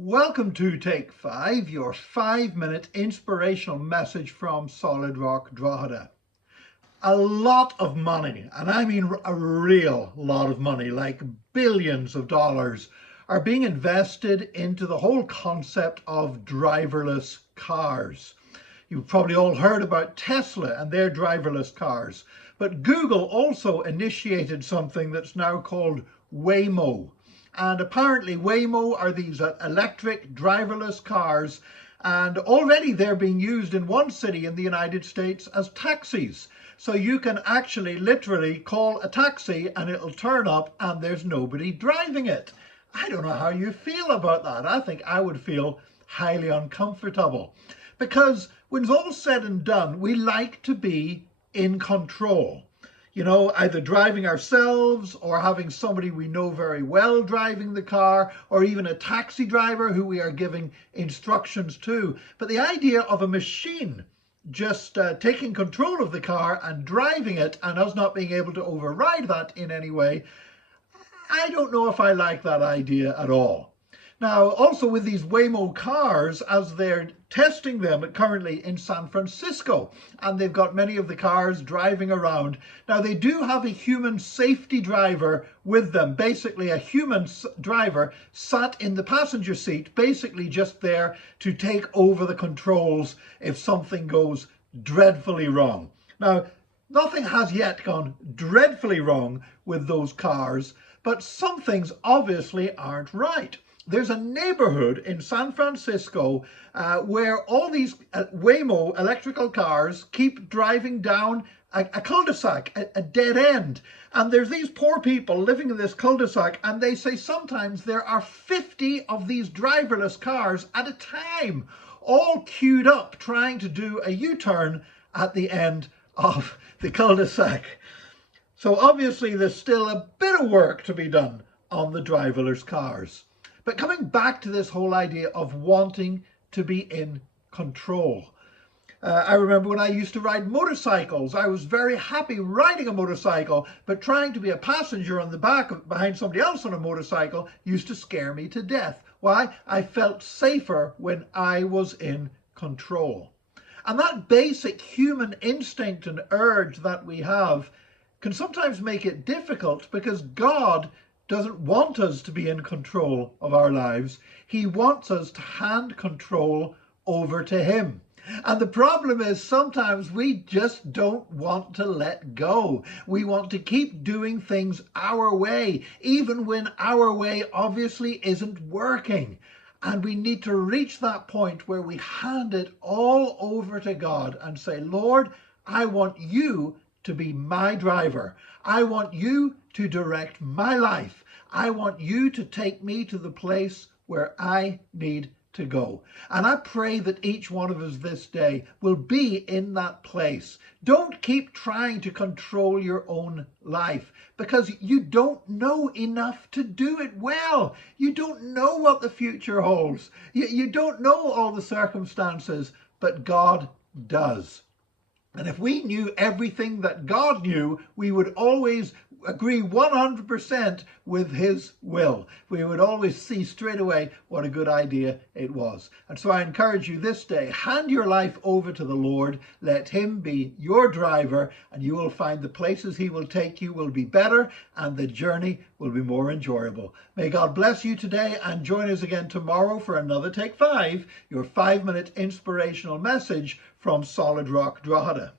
Welcome to Take 5, your 5-minute inspirational message from Solid Rock Drogheda. A lot of money, and I mean a real lot of money, like billions of dollars, are being invested into the whole concept of driverless cars. You've probably all heard about Tesla and their driverless cars, but Google also initiated something that's now called Waymo. And apparently Waymo are these electric driverless cars, and already they're being used in one city in the United States as taxis. So you can actually literally call a taxi and it'll turn up and there's nobody driving it. I don't know how you feel about that. I think I would feel highly uncomfortable, because when it's all said and done, we like to be in control. You know, either driving ourselves or having somebody we know very well driving the car, or even a taxi driver who we are giving instructions to. But the idea of a machine just taking control of the car and driving it and us not being able to override that in any way, I don't know if I like that idea at all. Now, also with these Waymo cars, as they're testing them currently in San Francisco, and they've got many of the cars driving around. Now, they do have a human safety driver with them, basically a human driver sat in the passenger seat, basically just there to take over the controls if something goes dreadfully wrong. Now, nothing has yet gone dreadfully wrong with those cars, but some things obviously aren't right. There's a neighborhood in San Francisco where all these Waymo electrical cars keep driving down a cul-de-sac, a dead end. And there's these poor people living in this cul-de-sac, and they say sometimes there are 50 of these driverless cars at a time, all queued up trying to do a U-turn at the end of the cul-de-sac. So obviously there's still a bit of work to be done on the driverless cars. But coming back to this whole idea of wanting to be in control. I remember when I used to ride motorcycles, I was very happy riding a motorcycle, but trying to be a passenger on the back behind somebody else on a motorcycle used to scare me to death. Why? I felt safer when I was in control. And that basic human instinct and urge that we have can sometimes make it difficult, because God doesn't want us to be in control of our lives. He wants us to hand control over to him. And the problem is sometimes we just don't want to let go. We want to keep doing things our way, even when our way obviously isn't working. And we need to reach that point where we hand it all over to God and say, Lord, I want you to be my driver. I want you to direct my life. I want you to take me to the place where I need to go. And I pray that each one of us this day will be in that place. Don't keep trying to control your own life, because you don't know enough to do it well. You don't know what the future holds. You don't know all the circumstances, but God does. And if we knew everything that God knew, we would always agree 100% with his will. We would always see straight away what a good idea it was. And so I encourage you this day, hand your life over to the Lord. Let him be your driver, and you will find the places he will take you will be better, and the journey will be more enjoyable. May God bless you today, and join us again tomorrow for another Take 5, your 5-minute inspirational message from Solid Rock Drogheda.